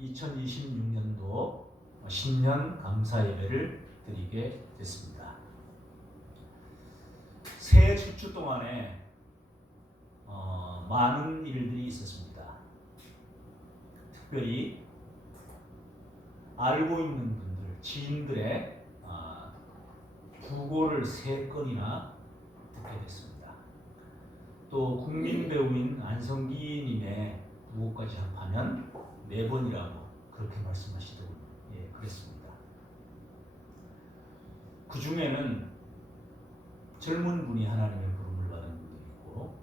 2026년도 신년 감사 예배를 드리게 됐습니다. 새해 첫 주 동안에 많은 일들이 있었습니다. 특별히 알고 있는 분들, 지인들의 부고를 3건이나 듣게 됐습니다. 또 국민 배우인 안성기님의 부고까지 합하면 4번이라고 그렇게 말씀하시더군요. 그랬습니다. 그 중에는 젊은 분이 하나님의 부름을 받은 분도 있고,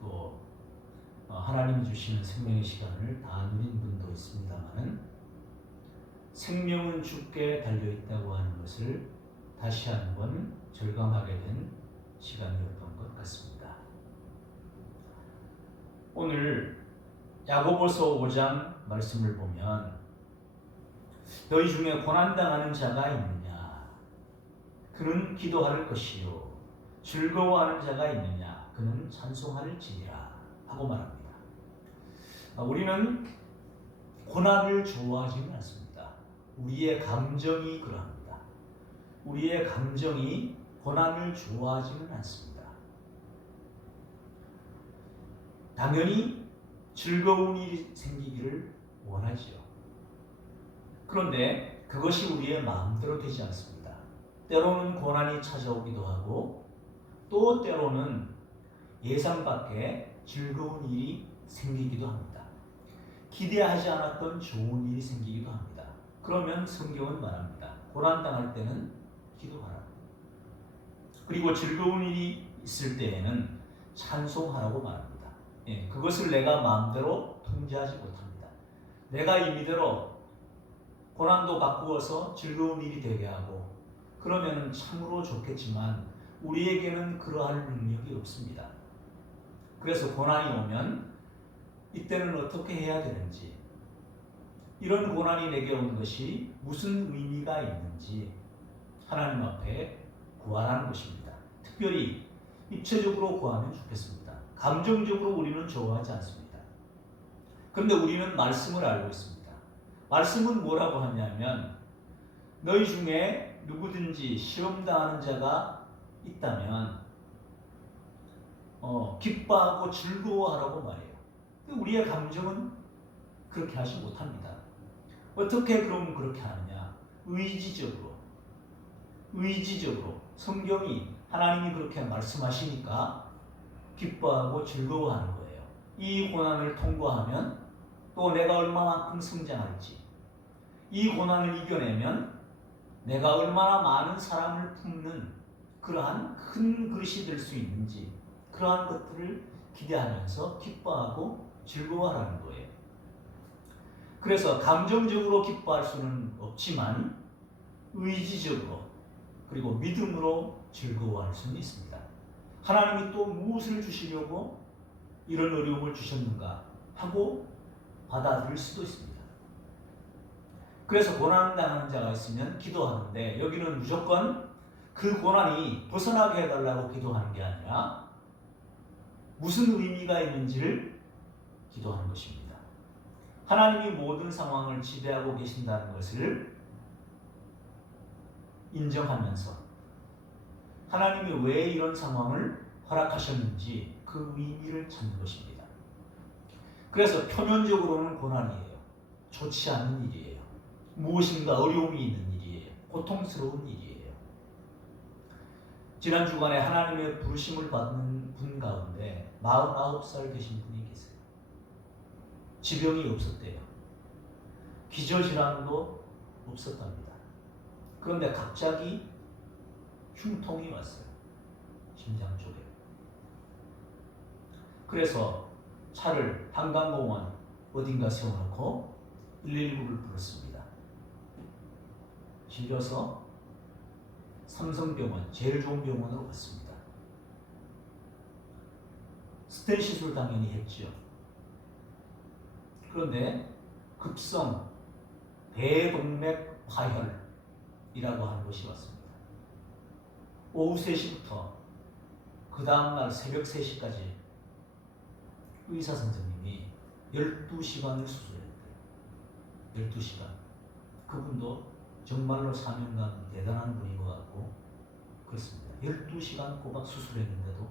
또 하나님이 주시는 생명의 시간을 다 누린 분도 있습니다만은, 생명은 주께 달려있다고 하는 것을 다시 한번 절감하게 된 시간이었던 것 같습니다. 오늘 야고보서 5장 말씀을 보면, 너희 중에 고난당하는 자가 있느냐? 그는 기도할 것이요. 즐거워하는 자가 있느냐? 그는 찬송할지니라 하고 말합니다. 우리는 고난을 좋아하지는 않습니다. 우리의 감정이 그러합니다. 우리의 감정이 고난을 좋아하지는 않습니다. 당연히 즐거운 일이 생기기를 원하지요. 그런데 그것이 우리의 마음대로 되지 않습니다. 때로는 고난이 찾아오기도 하고, 또 때로는 예상 밖의 즐거운 일이 생기기도 합니다. 기대하지 않았던 좋은 일이 생기기도 합니다. 그러면 성경은 말합니다. 고난당할 때는 기도하라. 그리고 즐거운 일이 있을 때에는 찬송하라고 말합니다. 그것을 내가 마음대로 통제하지 못합니다. 내가 임의대로 고난도 바꾸어서 즐거운 일이 되게 하고, 그러면 참으로 좋겠지만 우리에게는 그러할 능력이 없습니다. 그래서 고난이 오면 이때는 어떻게 해야 되는지, 이런 고난이 내게 온 것이 무슨 의미가 있는지 하나님 앞에 구하라는 것입니다. 특별히 입체적으로 구하면 좋겠습니다. 감정적으로 우리는 좋아하지 않습니다. 그런데 우리는 말씀을 알고 있습니다. 말씀은 뭐라고 하냐면, 너희 중에 누구든지 시험당하는 자가 있다면 기뻐하고 즐거워하라고 말해요. 우리의 감정은 그렇게 하지 못합니다. 어떻게 그럼 그렇게 하느냐? 의지적으로 성경이, 하나님이 그렇게 말씀하시니까 기뻐하고 즐거워하는 거예요. 이 고난을 통과하면 또 내가 얼마만큼 성장할지, 이 고난을 이겨내면 내가 얼마나 많은 사랑을 품는 그러한 큰 그릇이 될 수 있는지, 그러한 것들을 기대하면서 기뻐하고 즐거워하라는 거예요. 그래서 감정적으로 기뻐할 수는 없지만 의지적으로 그리고 믿음으로 즐거워할 수는 있습니다. 하나님이 또 무엇을 주시려고 이런 어려움을 주셨는가 하고 받아들일 수도 있습니다. 그래서 고난당하는 자가 있으면 기도하는데, 여기는 무조건 그 고난이 벗어나게 해달라고 기도하는 게 아니라 무슨 의미가 있는지를 기도하는 것입니다. 하나님이 모든 상황을 지배하고 계신다는 것을 인정하면서 하나님이 왜 이런 상황을 허락하셨는지 그 의미를 찾는 것입니다. 그래서 표면적으로는 고난이에요. 좋지 않은 일이에요. 무엇인가 어려움이 있는 일이에요. 고통스러운 일이에요. 지난 주간에 하나님의 부르심을 받는 분 가운데 49살 되신 분이 계세요. 지병이 없었대요. 기저질환도 없었답니다. 그런데 갑자기 흉통이 왔어요. 심장 쪽에. 그래서 차를 한강공원 어딘가 세워놓고 119를 불렀습니다. 실려서 삼성병원, 제일 좋은 병원으로 갔습니다. 스텐 시술 당연히 했죠. 그런데 급성 대동맥 파혈이라고 하는 것이 왔습니다. 오후 3시부터 그 다음날 새벽 3시까지 의사 선생님이 12시간을 수술했대요. 12시간. 그분도 정말로 사명감 대단한 분인 것 같고 그렇습니다. 12시간 꼬박 수술했는데도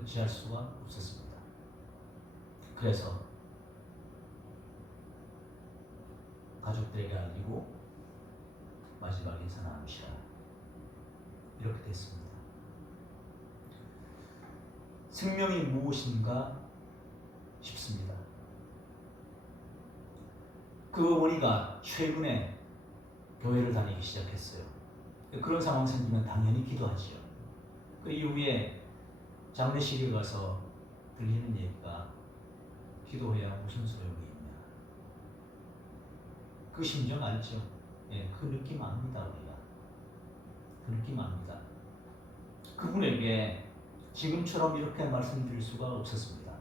어찌할 수가 없었습니다. 그래서 가족들에게 알리고 마지막 인사 나누시라 이렇게 됐습니다. 생명이 무엇인가 싶습니다. 그 어머니가 최근에 교회를 다니기 시작했어요. 그런 상황 생기면 당연히 기도하지요. 그 이후에 장례식에 가서 들리는 얘기가 기도해야 무슨 소용이 있냐. 그 심정 알죠? 예, 그 느낌 압니다. 우리가 그 느낌 압니다. 그분에게 지금처럼 이렇게 말씀드릴 수가 없었습니다.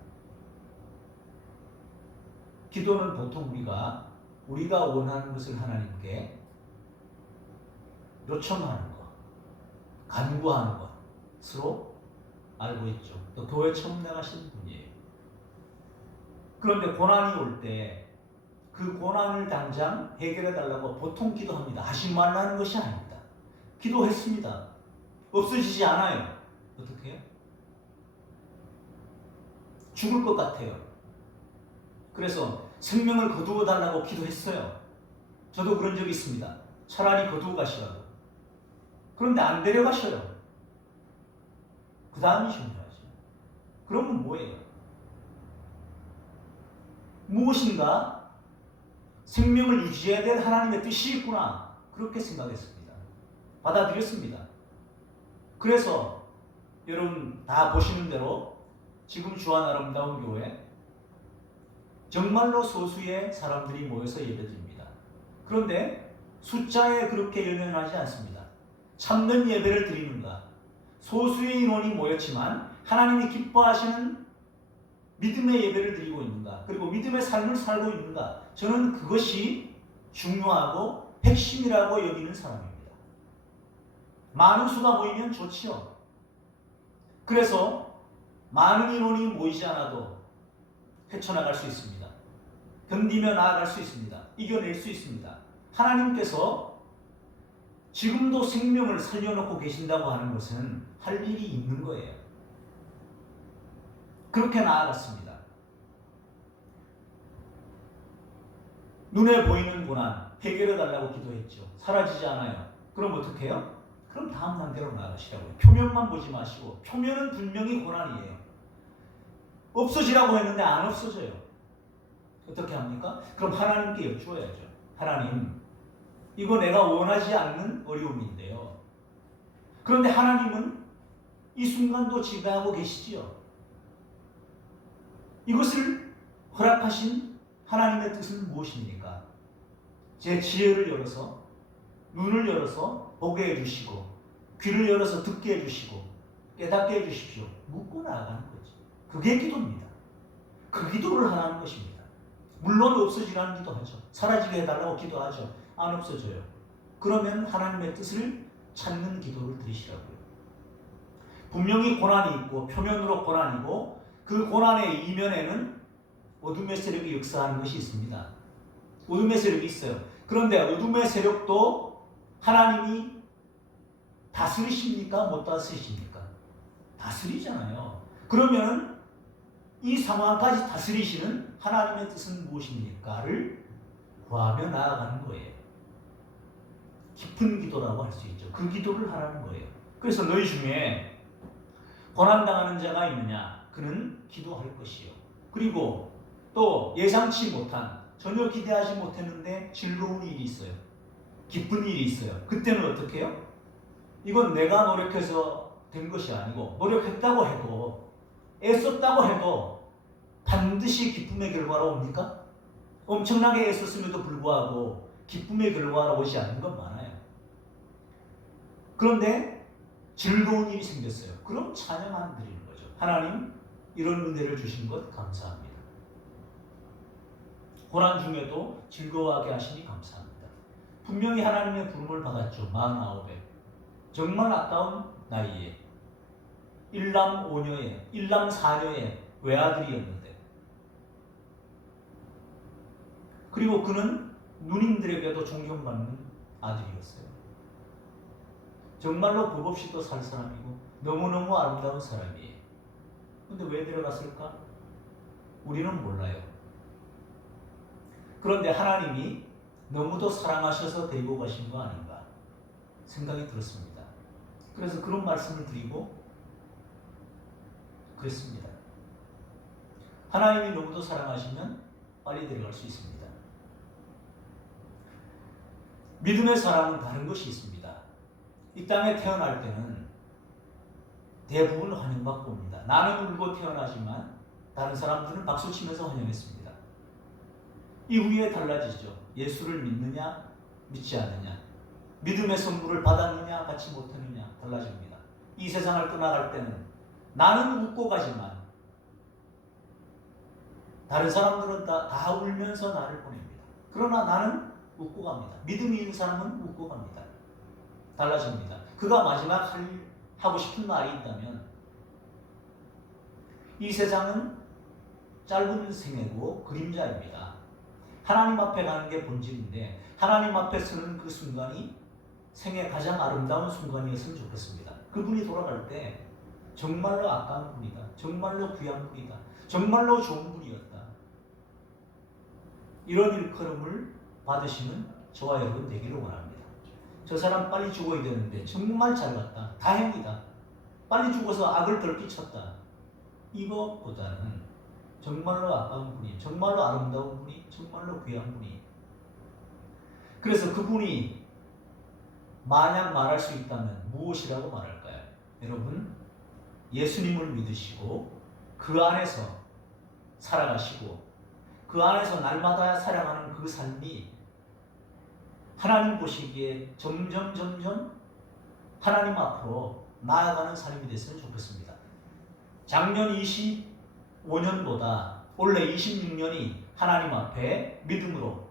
기도는 보통 우리가 원하는 것을 하나님께 요청하는 것, 간구하는 것으로 알고 있죠. 또 교회 처음 나가신 분이에요. 그런데 고난이 올 때 그 고난을 당장 해결해 달라고 보통 기도합니다. 하지 말라는 것이 아닙니다. 기도했습니다. 없어지지 않아요. 어떻게 해요? 죽을 것 같아요. 그래서 생명을 거두어 달라고 기도했어요. 저도 그런 적이 있습니다. 차라리 거두어 가시라고. 그런데 안 데려가셔요. 그 다음이 중요하죠. 그러면 뭐예요? 무엇인가 생명을 유지해야 될 하나님의 뜻이 있구나. 그렇게 생각했습니다. 받아들였습니다. 그래서 여러분 다 보시는 대로 지금 주한 아름다운 교회 정말로 소수의 사람들이 모여서 예배드립니다. 그런데 숫자에 그렇게 연연하지 않습니다. 참된 예배를 드리는가? 소수의 인원이 모였지만 하나님이 기뻐하시는 믿음의 예배를 드리고 있는가? 그리고 믿음의 삶을 살고 있는가? 저는 그것이 중요하고 핵심이라고 여기는 사람입니다. 많은 수가 모이면 좋지요. 그래서 많은 인원이 모이지 않아도 헤쳐나갈 수 있습니다. 견디며 나아갈 수 있습니다. 이겨낼 수 있습니다. 하나님께서 지금도 생명을 살려놓고 계신다고 하는 것은 할 일이 있는 거예요. 그렇게 나아갔습니다. 눈에 보이는 고난 해결해 달라고 기도했죠. 사라지지 않아요. 그럼 어떻게 해요? 그럼 다음 단계로 나아가시라고요. 표면만 보지 마시고, 표면은 분명히 고난이에요. 없어지라고 했는데 안 없어져요. 어떻게 합니까? 그럼 하나님께 여쭈어야죠. 하나님, 이거 내가 원하지 않는 어려움인데요. 그런데 하나님은 이 순간도 지배하고 계시지요. 이것을 허락하신 하나님의 뜻은 무엇입니까? 제 지혜를 열어서, 눈을 열어서 보게 해주시고, 귀를 열어서 듣게 해주시고, 깨닫게 해주십시오. 묻고 나아가는 거지. 그게 기도입니다. 그 기도를 하라는 것입니다. 물론 없어지라는 기도하죠. 사라지게 해달라고 기도하죠. 안 없어져요. 그러면 하나님의 뜻을 찾는 기도를 드리시라고요. 분명히 고난이 있고 표면으로 고난이고 그 고난의 이면에는 어둠의 세력이 역사하는 것이 있습니다. 어둠의 세력이 있어요. 그런데 어둠의 세력도 하나님이 다스리십니까? 못 다스리십니까? 다스리잖아요. 그러면 이 상황까지 다스리시는 하나님의 뜻은 무엇입니까?를 구하며 나아가는 거예요. 깊은 기도라고 할 수 있죠. 그 기도를 하라는 거예요. 그래서 너희 중에 고난당하는 자가 있느냐? 그는 기도할 것이요. 그리고 또 예상치 못한, 전혀 기대하지 못했는데 즐거운 일이 있어요. 기쁜 일이 있어요. 그때는 어떻게 해요? 이건 내가 노력해서 된 것이 아니고 노력했다고 해도 애썼다고 해도 반드시 기쁨의 결과로 옵니까? 엄청나게 애썼음에도 불구하고 기쁨의 결과로 오지 않는 건 많아요. 그런데 즐거운 일이 생겼어요. 그럼 찬양 안 드리는 거죠. 하나님, 이런 은혜를 주신 것 감사합니다. 고난 중에도 즐거워하게 하시니 감사합니다. 분명히 하나님의 부름을 받았죠. 49에. 정말 아까운 나이에. 일남 5녀에, 일남 4녀의 외아들이었는데 그리고 그는 누님들에게도 존경받는 아들이었어요. 정말로 법 없이도 살 사람이고 너무너무 아름다운 사람이에요. 근데 왜 데려갔을까? 우리는 몰라요. 그런데 하나님이 너무도 사랑하셔서 데리고 가신 거 아닌가 생각이 들었습니다. 그래서 그런 말씀을 드리고 그랬습니다. 하나님이 너무도 사랑하시면 빨리 데려갈 수 있습니다. 믿음의 사랑은 다른 것이 있습니다. 이 땅에 태어날 때는 대부분 환영받고 옵니다. 나는 울고 태어나지만 다른 사람들은 박수치면서 환영했습니다. 이후에 달라지죠. 예수를 믿느냐 믿지 않느냐, 믿음의 선물을 받았느냐 받지 못했느냐 달라집니다. 이 세상을 떠나갈 때는 나는 웃고 가지만 다른 사람들은 다 울면서 나를 보냅니다. 그러나 나는 웃고 갑니다. 믿음이 있는 사람은 웃고 갑니다. 달라집니다. 그가 마지막 하고 싶은 말이 있다면 이 세상은 짧은 생애고 그림자입니다. 하나님 앞에 가는 게 본질인데 하나님 앞에 서는 그 순간이 생애 가장 아름다운 순간이었으면 좋겠습니다. 그분이 돌아갈 때 정말로 아까운 분이다. 정말로 귀한 분이다. 정말로 좋은 분이었다. 이런 일컬음을 받으시는 저와 여러분 되기를 원합니다. 저 사람 빨리 죽어야 되는데 정말 잘 갔다. 다행이다. 빨리 죽어서 악을 덜 끼쳤다. 이것보다는 정말로 아까운 분이, 정말로 아름다운 분이, 정말로 귀한 분이. 그래서 그분이 만약 말할 수 있다면 무엇이라고 말할까요? 여러분, 예수님을 믿으시고 그 안에서 살아가시고 그 안에서 날마다 살아가는 그 삶이 하나님 보시기에 점점 하나님 앞으로 나아가는 삶이 됐으면 좋겠습니다. 작년 25년보다 올해 26년이 하나님 앞에 믿음으로,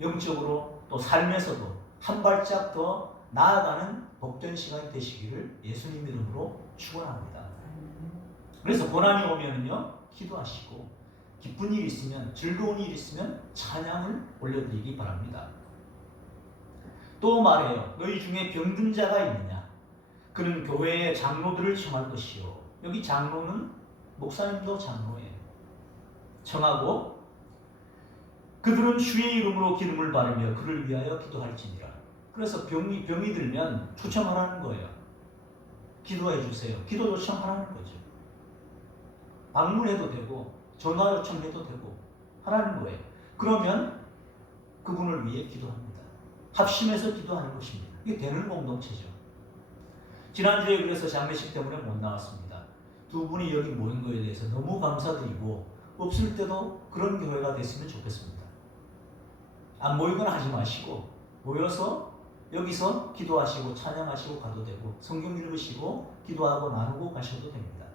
영적으로 또 삶에서도 한 발짝 더 나아가는 복된 시간이 되시기를 예수님 이름으로 축원합니다. 그래서 고난이 오면은요, 기도하시고 기쁜 일이 있으면, 즐거운 일이 있으면 찬양을 올려드리기 바랍니다. 또 말해요. 너희 중에 병든 자가 있느냐? 그는 교회의 장로들을 청할 것이요. 여기 장로는 목사님도 장로예요. 청하고 그들은 주의 이름으로 기름을 바르며 그를 위하여 기도할지니라. 그래서 병이 들면 초청하라는 거예요. 기도해 주세요. 기도 요청하라는 거죠. 방문해도 되고 전화 요청해도 되고 하라는 거예요. 그러면 그분을 위해 기도합니다. 합심해서 기도하는 것입니다. 이게 되는 공동체죠. 지난주에 그래서 장례식 때문에 못 나왔습니다. 두 분이 여기 모인 거에 대해서 너무 감사드리고 없을 때도 그런 교회가 됐으면 좋겠습니다. 안 모이거나 하지 마시고 모여서 여기서 기도하시고 찬양하시고 가도 되고 성경 읽으시고 기도하고 나누고 가셔도 됩니다.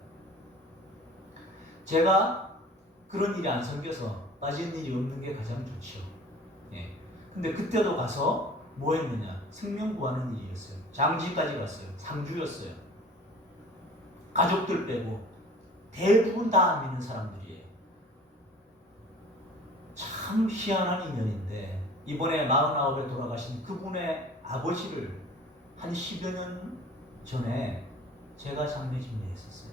제가 그런 일이 안 생겨서 빠진 일이 없는 게 가장 좋죠. 예. 근데 그때도 가서 뭐 했느냐? 생명 구하는 일이었어요. 장지까지 갔어요. 상주였어요. 가족들 빼고 대부분 다 안 믿는 사람들이에요. 참 희한한 인연인데 이번에 49에 돌아가신 그분의 아버지를 한 10여 년 전에 제가 장례 집례했었어요.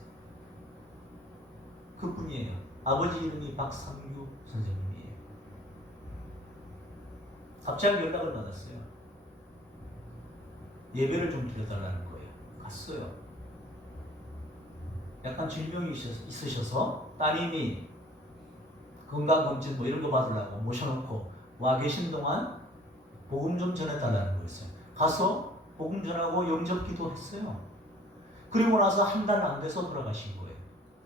그분이에요. 아버지 이름이 박상규 선생님이에요. 갑자기 연락을 받았어요. 예배를 좀 드려달라는 거예요. 갔어요. 약간 질병이 있으셔서 따님이 건강검진 뭐 이런 거 받으려고 모셔놓고 와 계신 동안 복음 좀 전해달라는 거였어요. 가서 복음 전하고 영접 기도했어요. 그리고 나서 한 달 안 돼서 돌아가신 거예요.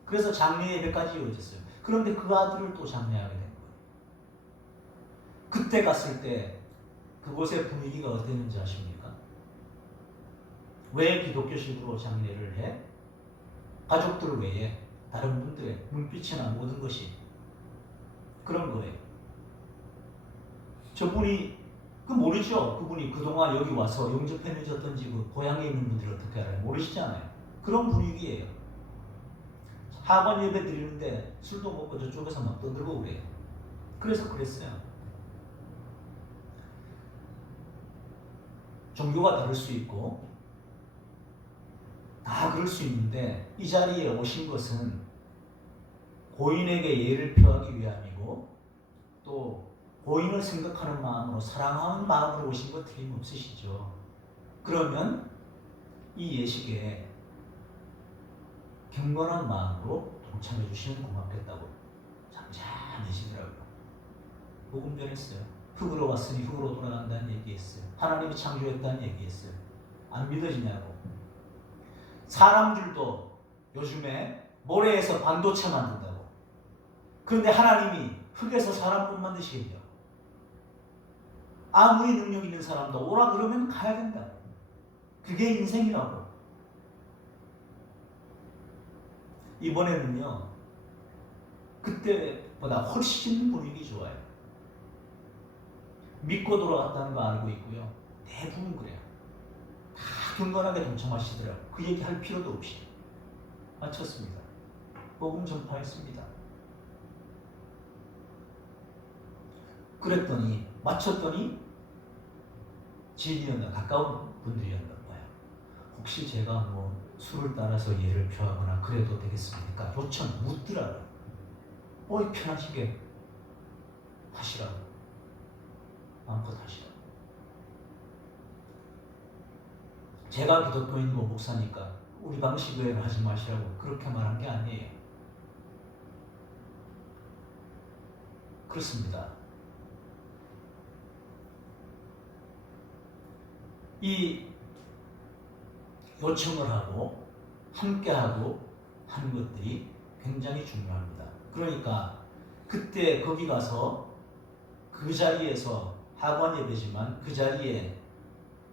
그래서 장례 예배까지 이어졌어요. 그런데 그 아들을 또 장례하게 된 거예요. 그때 갔을 때 그곳의 분위기가 어땠는지 아십니까? 왜 기독교식으로 장례를 해? 가족들 외에 다른 분들의 눈빛이나 모든 것이 그런 거예요. 저분이 모르죠? 그분이 그동안 여기 와서 영접해 늦었던지 그 고향에 있는 분들이 어떻게 알아요? 모르시잖아요. 그런 분위기예요. 학원 예배 드리는데 술도 먹고 저쪽에서 막 떠들고 그래요. 그래서 그랬어요. 종교가 다를 수 있고 다 그럴 수 있는데 이 자리에 오신 것은 고인에게 예를 표하기 위함이고 또 고인을 생각하는 마음으로 사랑하는 마음으로 오신 것 틀림없으시죠. 그러면 이 예식에 경건한 마음으로 동참해 주시면 고맙겠다고 잠잠해지더라고요. 복음 전했어요. 흙으로 왔으니 흙으로 돌아간다는 얘기했어요. 하나님이 창조했다는 얘기했어요. 안 믿어지냐고. 사람들도 요즘에 모래에서 반도체 만든다고. 그런데 하나님이 흙에서 사람 못 만드시겠냐고. 아무리 능력 있는 사람도 오라 그러면 가야 된다고. 그게 인생이라고. 이번에는요, 그때보다 훨씬 분위기 좋아요. 믿고 돌아갔다는 거 알고 있고요. 대부분 그래요. 다 경건하게 동참하시더라고요. 그 얘기 할 필요도 없이. 마쳤습니다. 복음 전파했습니다. 그랬더니, 마쳤더니, 지인이었나, 가까운 분들이었나 봐요. 혹시 제가 뭐 술을 따라서 예를 표하거나 그래도 되겠습니까? 요청 묻더라고요. 편하시게 하시라고. 마음껏 하시라고. 제가 기독교인이고 목사니까 우리 방식 외에는 하지 마시라고 그렇게 말한 게 아니에요. 그렇습니다. 이 요청을 하고 함께하고 하는 것들이 굉장히 중요합니다. 그러니까 그때 거기 가서 그 자리에서 하관 예배지만 그 자리에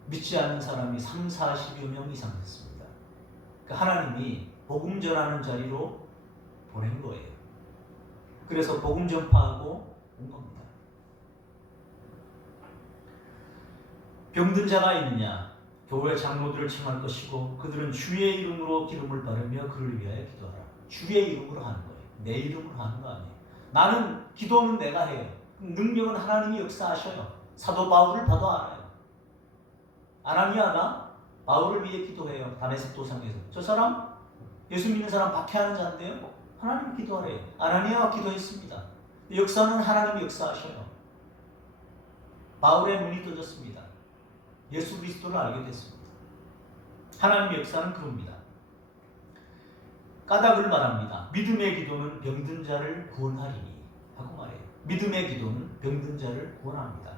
믿지 않는 사람이 30-40여 명 이상 됐습니다. 그러니까 하나님이 복음 전하는 자리로 보낸 거예요. 그래서 복음 전파하고 온 겁니다. 병든 자가 있느냐? 교회 장로들을 청할 것이고 그들은 주의 이름으로 기름을 바르며 그를 위하여 기도하라. 주의 이름으로 하는 거예요. 내 이름으로 하는 거 아니에요. 나는 기도는 내가 해요. 능력은 하나님이 역사하셔요. 사도 바울을 봐도 알아요. 아나니아가 바울을 위해 기도해요. 다메섹 도상에서. 저 사람 예수 믿는 사람 박해하는 자인데요. 하나님 기도하래요. 아나니아가 기도했습니다. 역사는 하나님이 역사하셔요. 바울의 눈이 떠졌습니다. 예수 그리스도를 알게 됐습니다. 하나님의 역사는 그겁니다. 까닭을 말합니다. 믿음의 기도는 병든 자를 구원하리니 하고 말해요. 믿음의 기도는 병든 자를 구원합니다.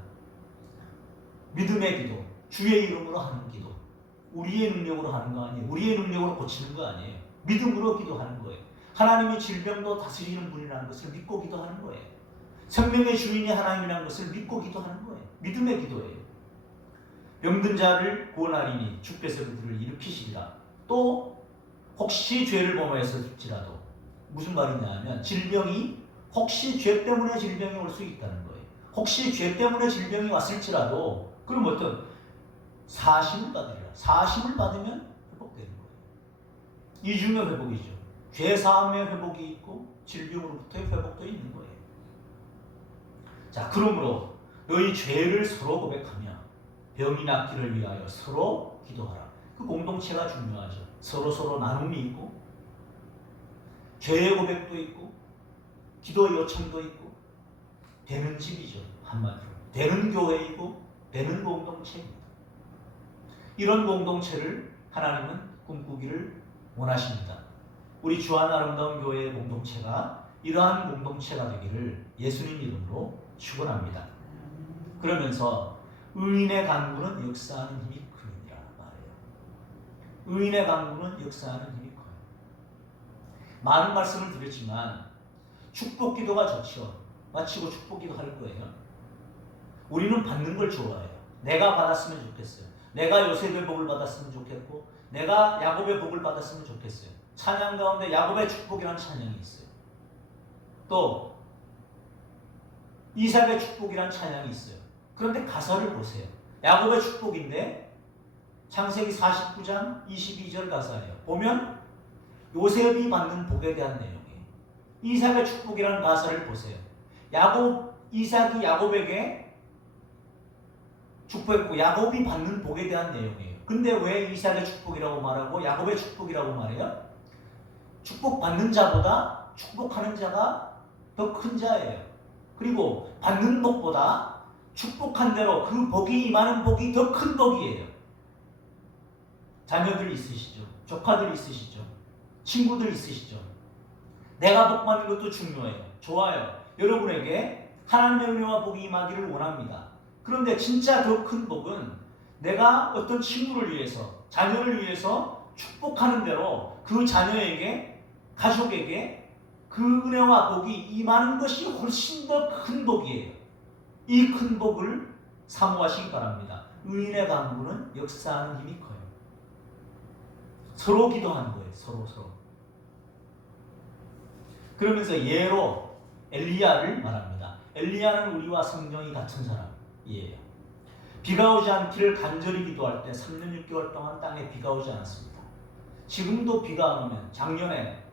믿음의 기도, 주의 이름으로 하는 기도, 우리의 능력으로 하는 거 아니에요. 우리의 능력으로 고치는 거 아니에요. 믿음으로 기도하는 거예요. 하나님이 질병도 다스리는 분이라는 것을 믿고 기도하는 거예요. 생명의 주인이 하나님이라는 것을 믿고 기도하는 거예요. 믿음의 기도예요. 병든 자를 구원하리니 주께서 그들을 일으키시리라. 또 혹시 죄를 범하였을지라도 무슨 말이냐 하면 질병이 혹시 죄 때문에 질병이 올 수 있다는 거예요. 혹시 죄 때문에 질병이 왔을지라도 그럼 어떤 사심을 받으리라. 사심을 받으면 회복되는 거예요. 이중의 회복이죠. 죄 사함의 회복이 있고 질병으로부터의 회복도 있는 거예요. 자, 그러므로 너희 죄를 서로 고백하며 병이 낫기를 위하여 서로 기도하라. 그 공동체가 중요하죠. 서로 나눔이 있고 죄의 고백도 있고 기도 요청도 있고 되는 집이죠. 한마디로 되는 교회이고 되는 공동체입니다. 이런 공동체를 하나님은 꿈꾸기를 원하십니다. 우리 주한 아름다운 교회의 공동체가 이러한 공동체가 되기를 예수님 이름으로 축원합니다. 그러면서 의인의 강구는 역사하는 힘이 크느니라 말해요. 의인의 강구는 역사하는 힘이 커요. 많은 말씀을 드렸지만 축복 기도가 좋죠. 마치고 축복 기도 할 거예요. 우리는 받는 걸 좋아해요. 내가 받았으면 좋겠어요. 내가 요셉의 복을 받았으면 좋겠고 내가 야곱의 복을 받았으면 좋겠어요. 찬양 가운데 야곱의 축복이라는 찬양이 있어요. 또 이삭의 축복이라는 찬양이 있어요. 그런데 가사를 보세요. 야곱의 축복인데 창세기 49장 22절 가사예요. 보면 요셉이 받는 복에 대한 내용이에요. 이삭의 축복이라는 가사를 보세요. 이삭이 야곱에게 축복했고 야곱이 받는 복에 대한 내용이에요. 근데 왜 이삭의 축복이라고 말하고 야곱의 축복이라고 말해요? 축복받는 자보다 축복하는 자가 더 큰 자예요. 그리고 받는 복보다 축복한 대로 그 복이 임하는 복이 더 큰 복이에요. 자녀들 있으시죠? 조카들 있으시죠? 친구들 있으시죠? 내가 복 받는 것도 중요해요. 좋아요. 여러분에게 하나님의 은혜와 복이 임하기를 원합니다. 그런데 진짜 더 큰 복은 내가 어떤 친구를 위해서, 자녀를 위해서 축복하는 대로 그 자녀에게, 가족에게 그 은혜와 복이 임하는 것이 훨씬 더 큰 복이에요. 이 큰 복을 사모하시기 바랍니다. 의인의 강구는 역사하는 힘이 커요. 서로 기도하는 거예요. 서로. 그러면서 예로 엘리야를 말합니다. 엘리야는 우리와 성정이 같은 사람이에요. 비가 오지 않기를 간절히 기도할 때 3년 6개월 동안 땅에 비가 오지 않았습니다. 지금도 비가 안 오면 작년에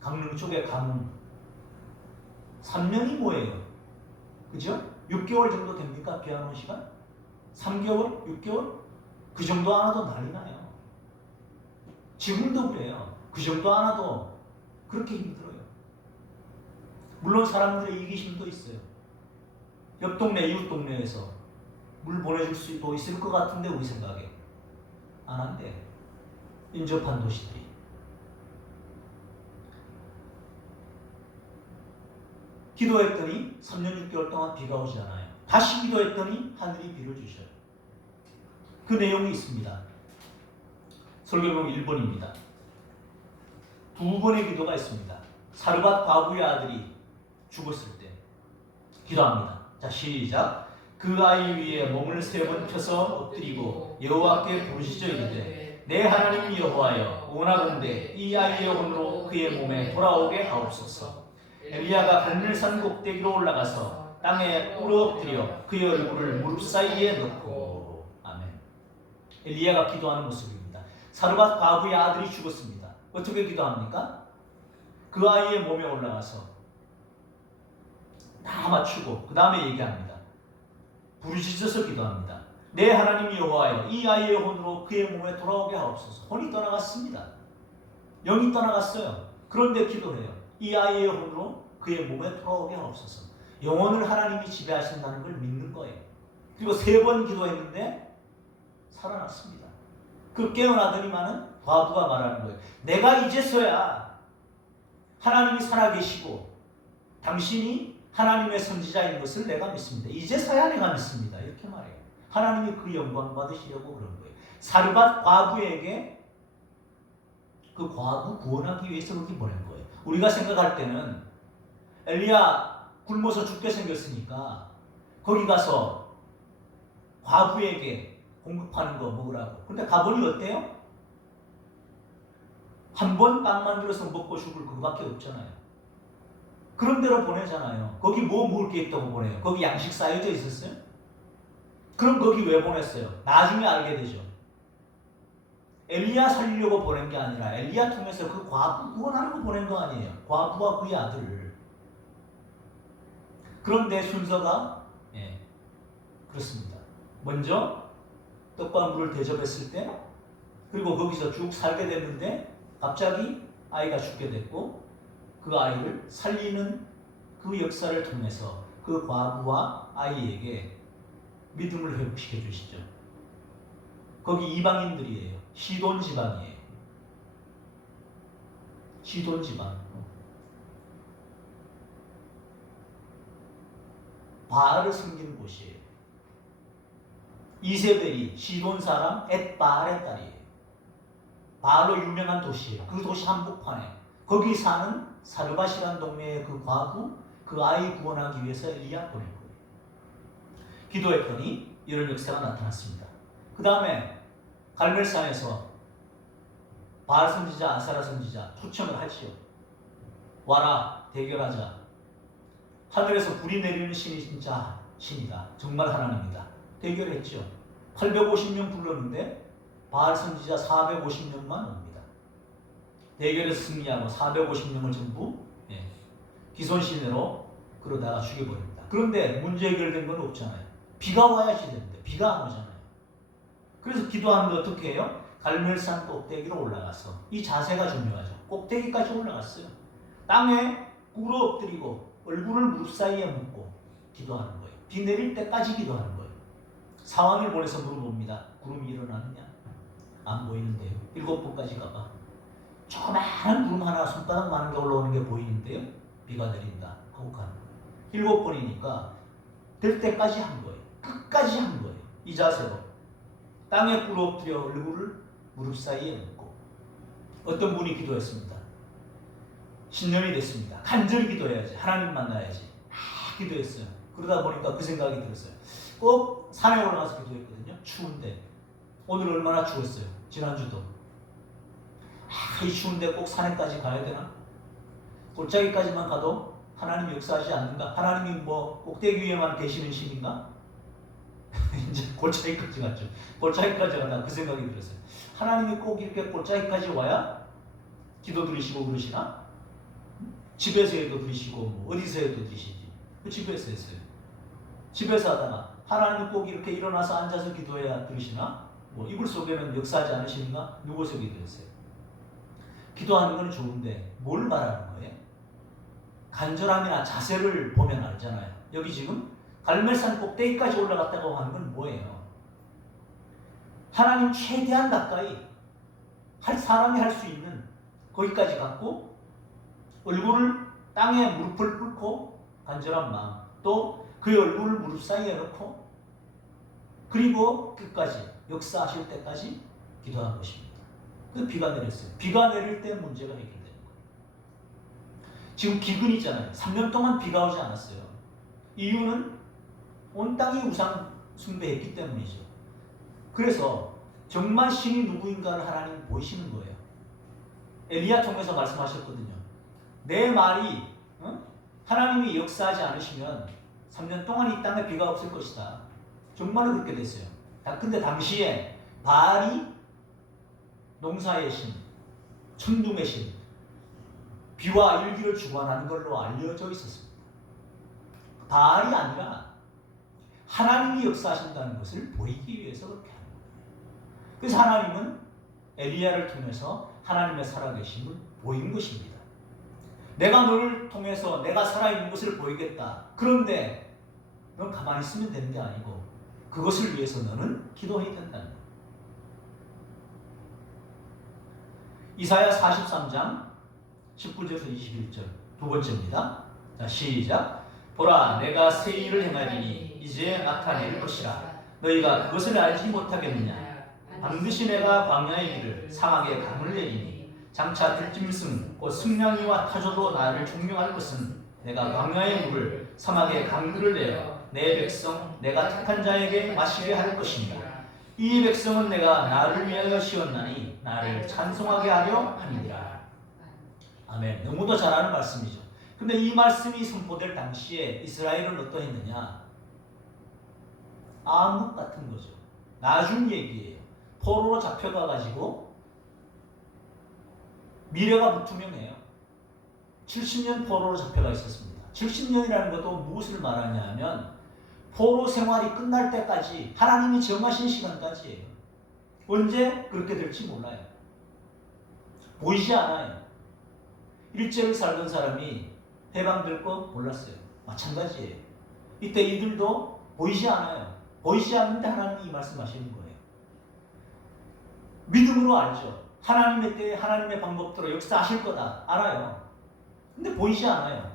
강릉 쪽에 가뭄 3년이 뭐예요? 그죠? 6개월 정도 됩니까? 비 안 오는 시간? 3개월? 6개월? 그 정도 안 와도 난리 나요. 지금도 그래요. 그 정도 안 와도 그렇게 힘들어요. 물론 사람들의 이기심도 있어요. 옆 동네, 이웃 동네에서 물 보내줄 수도 있을 것 같은데 우리 생각에 안 한대. 인접한 도시들이. 기도했더니 3년 6개월 동안 비가 오지 않아요. 다시 기도했더니 하늘이 비를 주셔요. 그 내용이 있습니다. 설교록 1번입니다. 두 번의 기도가 있습니다. 사르밧 과부의 아들이 죽었을 때 기도합니다. 자, 시작. 그 아이 위에 몸을 3번 펴서 엎드리고 여호와께 부르짖어 이르되 내 하나님 여호와여 원하건대 이 아이의 혼으로 그의 몸에 돌아오게 하옵소서. 엘리야가 갈멜산 꼭대기로 올라가서 땅에 울어 엎드려 그의 얼굴을 무릎 사이에 넣고. 아멘. 엘리야가 기도하는 모습입니다. 사르밧 과부의 아들이 죽었습니다. 어떻게 기도합니까? 그 아이의 몸에 올라가서 다 맞추고 그 다음에 얘기합니다. 부르짖어서 기도합니다. 내 하나님 여호와여 이 아이의 혼으로 그의 몸에 돌아오게 하옵소서. 혼이 떠나갔습니다. 영이 떠나갔어요. 그런데 기도해요. 이 아이의 혼으로 그의 몸에 돌아오게 하옵소서. 영혼을 하나님이 지배하신다는 걸 믿는 거예요. 그리고 3번 기도했는데 살아났습니다. 그 깨어나더니만은 과부가 말하는 거예요. 내가 이제서야 하나님이 살아계시고 당신이 하나님의 선지자인 것을 내가 믿습니다. 이제서야 내가 믿습니다. 이렇게 말해요. 하나님이 그 영광 받으시려고 그런 거예요. 사르밧 과부에게 그 과부 구원하기 위해서 그렇게 보낸 거예요. 우리가 생각할 때는 엘리야 굶어서 죽게 생겼으니까 거기 가서 과부에게 공급하는 거 먹으라고. 근데 가보니 어때요? 한 번 빵 만들어서 먹고 죽을 그거밖에 없잖아요. 그런 데로 보내잖아요. 거기 뭐 먹을 게 있다고 보내요? 거기 양식 쌓여져 있었어요? 그럼 거기 왜 보냈어요? 나중에 알게 되죠. 엘리야 살리려고 보낸 게 아니라 엘리야 통해서 그 과부 구원하는 거 보낸 거 아니에요. 과부와 그의 아들을. 그런데 순서가 그렇습니다. 먼저 떡과 물을 대접했을 때, 그리고 거기서 쭉 살게 됐는데 갑자기 아이가 죽게 됐고 그 아이를 살리는 그 역사를 통해서 그 과부와 아이에게 믿음을 회복시켜 주시죠. 거기 이방인들이에요. 시돈 지방이에요. 시돈 지방. 바알을 섬기는 곳이에요. 이세벨이 시돈 사람 엣바알의 딸이에요. 바알로 유명한 도시예요. 그 도시 한복판에 거기 사는 사르밧이라는 동네의 그 과부, 그 아이 구원하기 위해서 엘리야 보낸 거예요. 기도했더니 이런 역사가 나타났습니다. 그 다음에 갈멜산에서 바알 선지자, 아사라 선지자 초청을 하지요. 와라, 대결하자. 하늘에서 불이 내리는 신이 진짜 신이다. 정말 하나님이다. 대결했죠. 850명 불렀는데 바알 선지자 450명만 옵니다. 대결에서 승리하고 450명을 전부 기손시내로 그러다가 죽여버립니다. 그런데 문제 해결된 건 없잖아요. 비가 와야지 되는데 비가 안 오잖아요. 그래서 기도하는데 어떻게 해요? 갈멜산 꼭대기로 올라가서 이 자세가 중요하죠. 꼭대기까지 올라갔어요. 땅에 꿇어 엎드리고 얼굴을 무릎 사이에 묻고 기도하는 거예요. 비 내릴 때까지 기도하는 거예요. 상황을 보내서 물어봅니다. 구름이 일어났느냐? 안 보이는데요. 7번까지 가봐. 조그마한 구름 하나 손바닥만한 게 올라오는 게 보이는데요. 비가 내린다 하고 가는 거예요. 7번이니까 될 때까지 한 거예요. 끝까지 한 거예요. 이 자세로 땅에 꿇어 엎드려 얼굴을 무릎 사이에 묻고. 어떤 분이 기도했습니다. 신년이 됐습니다. 간절히 기도해야지. 하나님 만나야지. 기도했어요. 그러다 보니까 그 생각이 들었어요. 꼭 산에 올라가서 기도했거든요. 추운데. 오늘 얼마나 추웠어요. 지난주도. 이 추운데 꼭 산에까지 가야 되나? 골짜기까지만 가도 하나님이 역사하지 않는가? 하나님이 뭐 꼭대기 위에만 계시는 신인가? 이제 골짜기까지 갔죠. 골짜기까지 가다 그 생각이 들었어요. 하나님이 꼭 이렇게 골짜기까지 와야 기도 들으시고 그러시나? 집에서 해도 들으시고 뭐 어디서 해도 들으시지. 그 집에서 했어요. 집에서 하다가 하나님이 꼭 이렇게 일어나서 앉아서 기도해야 들으시나? 뭐 이불 속에는 역사하지 않으시는가? 누구서 기도했어요? 기도하는 건 좋은데 뭘 말하는 거예요? 간절함이나 자세를 보면 알잖아요. 여기 지금 갈멜산 꼭대기까지 올라갔다고 하는 건 뭐예요? 하나님 최대한 가까이 사람이 할 수 있는 거기까지 갔고 얼굴을 땅에 무릎을 꿇고 간절한 마음 또 그의 얼굴을 무릎 사이에 넣고 그리고 끝까지 역사하실 때까지 기도한 것입니다. 그 비가 내렸어요. 비가 내릴 때 문제가 해결되는 거예요. 지금 기근이잖아요. 3년 동안 비가 오지 않았어요. 이유는 온 땅이 우상 숭배했기 때문이죠. 그래서 정말 신이 누구인가를 하나님 보이시는 거예요. 엘리야 통해서 말씀하셨거든요. 내 말이 하나님이 역사하지 않으시면 3년 동안 이 땅에 비가 없을 것이다. 정말로 그렇게 됐어요. 근데 당시에 바알이 농사의 신, 천둥의 신, 비와 일기를 주관하는 걸로 알려져 있었습니다. 바알이 아니라 하나님이 역사하신다는 것을 보이기 위해서 그렇게 하는 거예요. 그래서 하나님은 엘리야를 통해서 하나님의 살아계심을 보인 것입니다. 내가 너를 통해서 내가 살아있는 것을 보이겠다. 그런데 넌 가만히 있으면 되는 게 아니고 그것을 위해서 너는 기도해야 된다는 거예요. 이사야 43장 19절에서 21절 두 번째입니다. 자, 시작. 보라, 내가 새 일을 행하리니 이제 나타낼 것이라. 너희가 그것을 알지 못하겠느냐? 반드시 내가 광야의 길을 상하게 강을 내리니 장차 들짐승 곧 승냥이와 타조도 나를 존경할 것은 내가 광야의 물을 사막의 강들을 내어 내 백성 내가 택한 자에게 마시게 할 것입니다. 이 백성은 내가 나를 위하여 씌웠나니 나를 찬송하게 하려 함이니라. 아멘. 너무도 잘 아는 말씀이죠. 근데 이 말씀이 선포될 당시에 이스라엘은 어떠했느냐? 암흑 같은 거죠. 나중 얘기예요. 포로로 잡혀가가지고 미래가 불투명해요. 70년 포로로 잡혀가 있었습니다. 70년이라는 것도 무엇을 말하냐 하면 포로 생활이 끝날 때까지 하나님이 정하신 시간까지예요. 언제 그렇게 될지 몰라요. 보이지 않아요. 일제를 살던 사람이 해방될 거 몰랐어요. 마찬가지예요. 이때 이들도 보이지 않아요. 보이지 않는데 하나님이 이 말씀하시는 거예요. 믿음으로 알죠. 하나님의 때에 하나님의 방법대로 역사하실 거다. 알아요. 근데 보이지 않아요.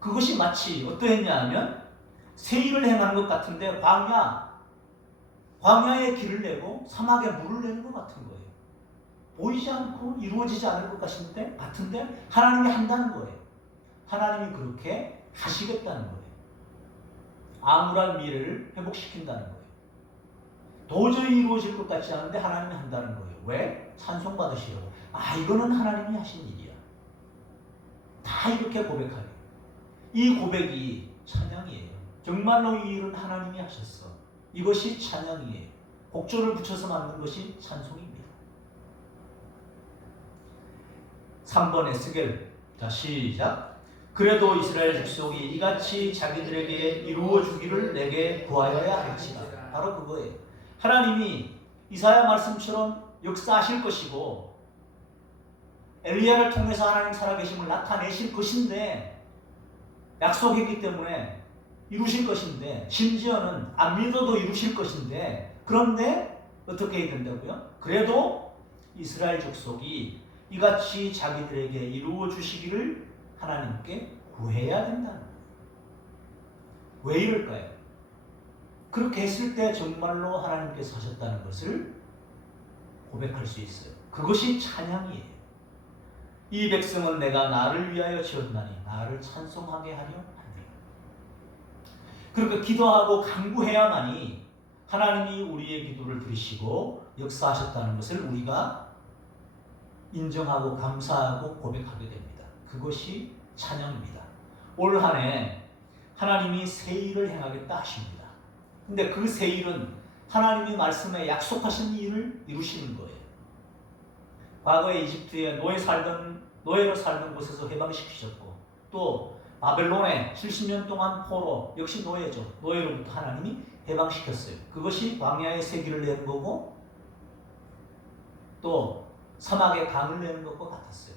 그것이 마치 어떠했냐 하면 새 일을 행하는 것 같은데 광야에 길을 내고 사막에 물을 내는 것 같은 거예요. 보이지 않고 이루어지지 않을 것 같은데 하나님이 한다는 거예요. 하나님이 그렇게 하시겠다는 거예요. 암울한 미래를 회복시킨다는 거예요. 도저히 이루어질 것 같지 않은데 하나님이 한다는 거예요. 왜? 찬송받으시려고. 이거는 하나님이 하신 일이야. 다 이렇게 고백하게. 이 고백이 찬양이에요. 정말로 이 일은 하나님이 하셨어. 이것이 찬양이에요. 곡조를 붙여서 만든 것이 찬송입니다. 3번 에스겔. 자, 시작. 그래도 이스라엘 족속이 이같이 자기들에게 이루어 주기를 내게 구하여야 할지라. 바로 그거예요. 하나님이 이사야 말씀처럼 역사하실 것이고 엘리야를 통해서 하나님 살아계심을 나타내실 것인데, 약속했기 때문에 이루실 것인데, 심지어는 안 믿어도 이루실 것인데, 그런데 어떻게 해야 된다고요? 그래도 이스라엘 족속이 이같이 자기들에게 이루어 주시기를 하나님께 구해야 된다는 거예요. 왜 이럴까요? 그렇게 했을 때 정말로 하나님께서 하셨다는 것을 고백할 수 있어요. 그것이 찬양이에요. 이 백성은 내가 나를 위하여 지었나니 나를 찬송하게 하려 하니. 그러니까 기도하고 간구해야만이 하나님이 우리의 기도를 들으시고 역사하셨다는 것을 우리가 인정하고 감사하고 고백하게 됩니다. 그것이 찬양입니다. 올 한 해 하나님이 새 일을 행하겠다 하십니다. 근데 그 새 일은 하나님이 말씀에 약속하신 일을 이루시는 거예요. 과거에 이집트에 노예로 살던 곳에서 해방시키셨고, 또 바벨론에 70년 동안 포로, 역시 노예죠. 노예로부터 하나님이 해방시켰어요. 그것이 광야의 세기를 내는 거고, 또 사막의 강을 내는 것과 같았어요.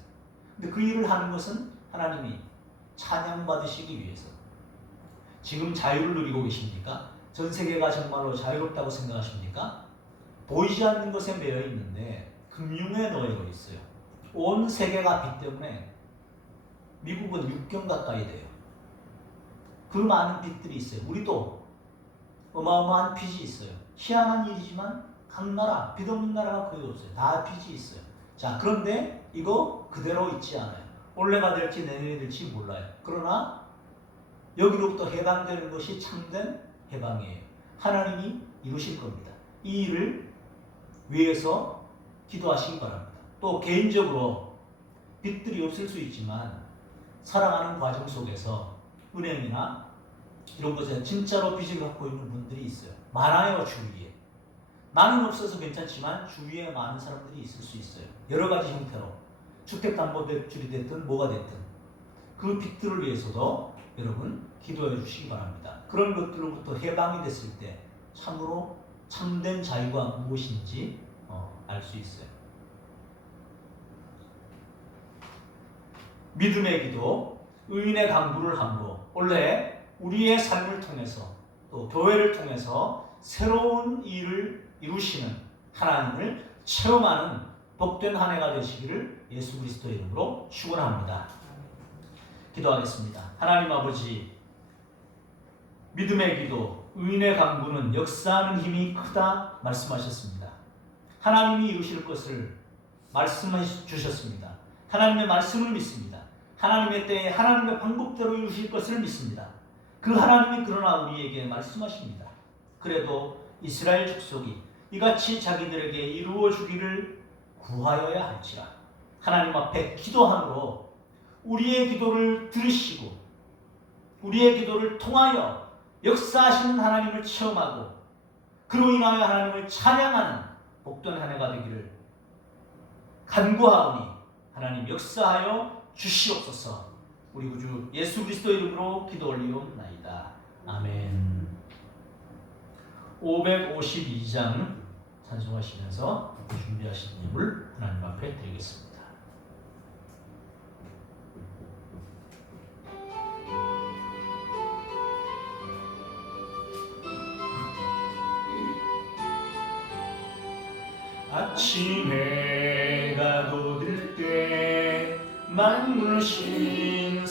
근데 그 일을 하는 것은 하나님이 찬양받으시기 위해서. 지금 자유를 누리고 계십니까? 전 세계가 정말로 자유롭다고 생각하십니까? 보이지 않는 것에 매여 있는데 금융에 놓여 있어요. 온 세계가 빚 때문에 미국은 6경 가까이 돼요. 그 많은 빚들이 있어요. 우리도 어마어마한 빚이 있어요. 희한한 일이지만 각 나라, 빚 없는 나라가 거의 없어요. 다 빚이 있어요. 자, 그런데 이거 그대로 있지 않아요. 올해가 될지 내년이 될지 몰라요. 그러나 여기로부터 해방되는 것이 참된 해방이에요. 하나님이 이루실 겁니다. 이 일을 위해서 기도하시기 바랍니다. 또 개인적으로 빚들이 없을 수 있지만 살아가는 과정 속에서 은행이나 이런 곳에 진짜로 빚을 갖고 있는 분들이 있어요. 많아요, 주위에. 나는 없어서 괜찮지만 주위에 많은 사람들이 있을 수 있어요. 여러 가지 형태로. 주택담보대출이 됐든 뭐가 됐든 그 빚들을 위해서도 여러분 기도해 주시기 바랍니다. 그런 것들로부터 해방이 됐을 때 참으로 참된 자유가 무엇인지 알 수 있어요. 믿음의 기도, 의인의 간구를 함으로 원래 우리의 삶을 통해서 또 교회를 통해서 새로운 일을 이루시는 하나님을 체험하는 복된 한 해가 되시기를 예수 그리스도 이름으로 축원합니다. 기도하겠습니다. 하나님 아버지, 믿음의 기도, 의인의 간구는 역사하는 힘이 크다 말씀하셨습니다. 하나님이 이루실 것을 말씀해 주셨습니다. 하나님의 말씀을 믿습니다. 하나님의 때에 하나님의 방법대로 이루실 것을 믿습니다. 그 하나님이 그러나 우리에게 말씀하십니다. 그래도 이스라엘 족속이 이같이 자기들에게 이루어 주기를 구하여야 할지라. 하나님 앞에 기도함으로 우리의 기도를 들으시고 우리의 기도를 통하여 역사하시는 하나님을 체험하고 그로 인하여 하나님을 찬양하는 복된 한 해가 되기를 간구하오니 하나님 역사하여 주시옵소서. 우리 구주 예수 그리스도 이름으로 기도 올리옵나이다. 아멘. 552장 찬송하시면서 준비하신 예물 하나님 앞에 드리겠습니다. 아침 해가 돋을 때 만물 신선하여라.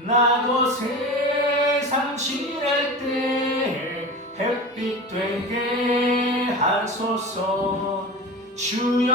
나도 세상 지낼 때 햇빛 되게 하소서. 주여